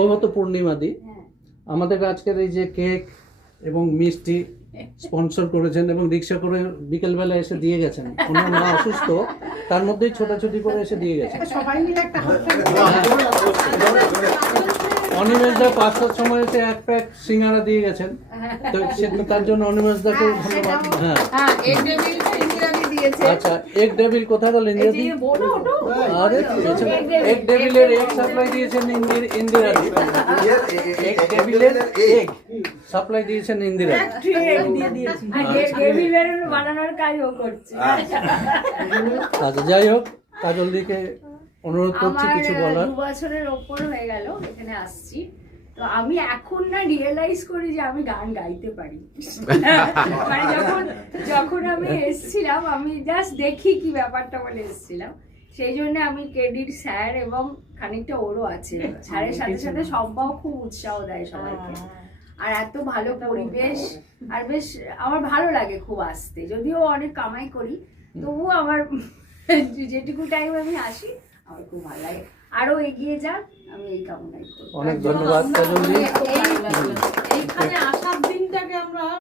সম্ভবত পূর্ণিমা দি আমাদের আজকের এই যে কেক এবং মিষ্টি স্পন্সর করেছেন এবং রিক্সা করে বিকেলবেলা এসে দিয়ে গেছেন। ওনার মা অসুস্থ, তার মধ্যেই ছোটাছুটি করে এসে দিয়ে গেছেন। অনিমেষ দা 5টার সময় এসে এক প্যাক সিঙ্গারা দিয়ে গেছেন, তো তার জন্য অনিমেষ দাকে ধন্যবাদ। হ্যাঁ, আচ্ছা, এগ ডেভিল কোথায় গেল ইন্দিরাদি? আরে এগ ডেভিলের এগ সাপ্লাই দিয়েছেন ইন্দিরা দি। এগ ডেভিলের এগ সাপ্লাই দিয়েছেন ইন্দিরা। আচ্ছা, যাই হোক, কাজল দিকে অনুরোধ করছি কিছু বলার। 2 বছরের ওপর হয়ে গেল এখানে আসছি, তো আমি এখন না রিয়েলাইজ করি যে আমি গান গাইতে পারি। মানে যখন আমি এসেছিলাম, আমি জাস্ট দেখি কি ব্যাপারটা বলে এসেছিলাম, সেই জন্য আমি ক্রেডিট স্যার এবং খানিকটা ওরও আছে। স্যারের সাথে সাথে সব্বাও খুব উৎসাহ দেয় সবাইকে, আর এত ভালো পরিবেশ, আর বেশ আমার ভালো লাগে খুব আসতে। যদিও অনেক কামাই করি, তবুও আমার যেটুকু টাইম আমি আসি আমার খুব ভালো লাগে। আরো এগিয়ে যাক, আমি এই কামনাই করি। অনেক ধন্যবাদ কাজল দি। এইখানে আসার দিনটাকে আমরা